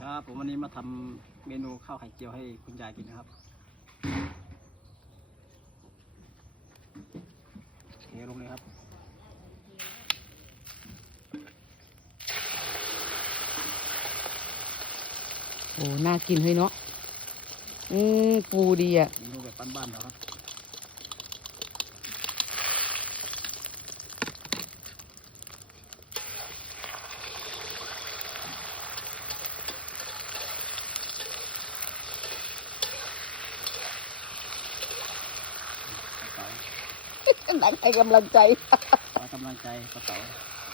ครับ ผมวันนี้มาทำเมนูข้าวไข่เจียวให้คุณยายกินนะครับเทลงเลยครับ โอ้ น่ากินเฮ้ยเนาะ อืมปูดีอะ เมนูแบบบ้านๆเราครับ กระเป๋า นักให้กำลังใจขอกำลังใจกระเป๋า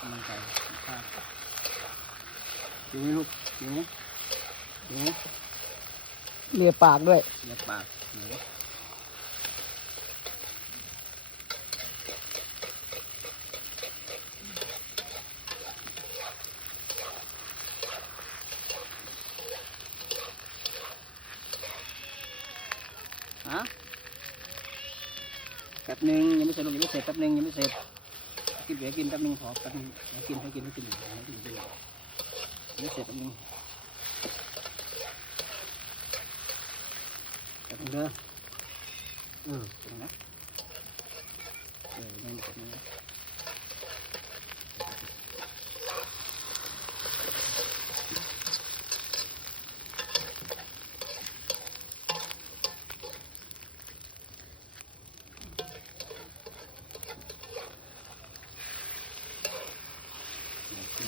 กำลังใจข้าวอยู่ไหมลูกอยู่ไหมอยู่ไหมเลียปากด้วยเลียปากหนูฮะ แป๊บนึงยังไม่เสร็จลูกยังไม่เสร็จแป๊บนึงยังไม่เสร็จกินเดี๋ยวกินแป๊บนึงขอแป๊บนึงให้กินให้กินให้กินให้กินให้กินยังไม่เสร็จแป๊บนึงแป๊บนึงเด้อเออตรงนะเออยังแป๊บหนึงนะ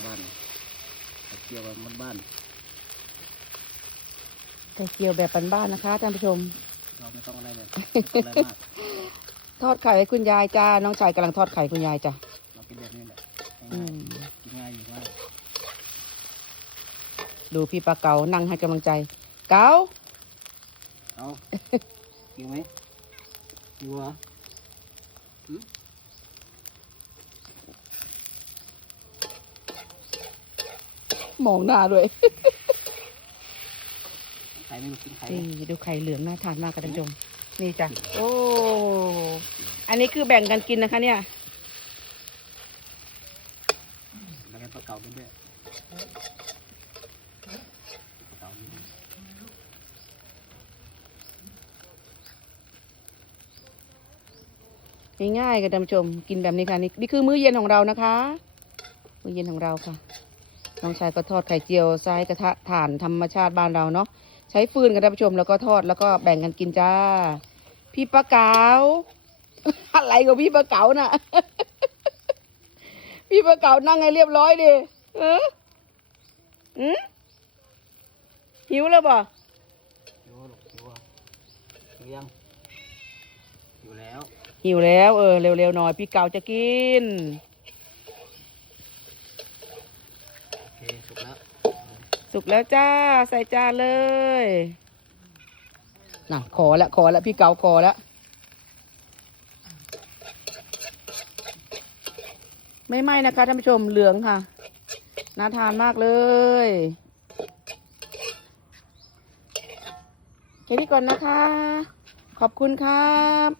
บ้านตะเกียบมันบ้านไข่เจียวแบบบ้านๆนะคะท่านผู้ชม เราไม่ต้องอะไรเลยอะไรมากทอดไข่ให้คุณยายจ้า น้องชายกำลังทอดไข่คุณยายจ้ะเรากินแบบนี้แหละอืง่ายมๆกินง่ายอยู่ง่ายดูพี่ปลาเก๋านั่งให้กำลังใจ เก๋าเอา กินไหมอยู่เหรอหืม มองหน้าด้วยไข่ไม่รู้กินไข่ไหมนี่ดูไข่เหลืองน่าทานมากค่ะท่านผู้ชมนี่จ้ะโอ้อันนี้คือแบ่งกันกินนะคะ เนี่ยแล้วก็ปลาเก๋าเป็นด้วยปลาเก๋านี่ง่ายๆค่ะท่านผู้ชม กินแบบนี้ค่ะนี่นี่คือมื้อเย็นของเรานะคะ มื้อเย็นของเราค่ะ น้องชายก็ทอดไข่เจียวใช้กระทะถ่านธรรมชาติบ้านเราเนาะใช้ฟืนค่ะท่านผู้ชมแล้วก็ทอดแล้วก็แบ่งกันกินจ้า พี่ปลาเก๋าอะไรกับพี่ปลาเก๋าน่ะ พี่ปลาเก๋านั่งให้เรียบร้อยดิเอออืมหิวแล้วบ่อยู่หรอกอยู่อะอยู่ยังอยู่แล้วหิวแล้ว เออเร็วๆหน่อย พี่เก๋าจะกิน โอเคสุก แล้วสุกแล้วจ้า ใส่จานเลยน่ะขอละขอละพี่เก๋าขอละไม่ไหม้นะคะท่านผู้ชมเหลืองค่ะ น่าทานมากเลยแค่นี้ก่อนนะคะ ขอบคุณครับ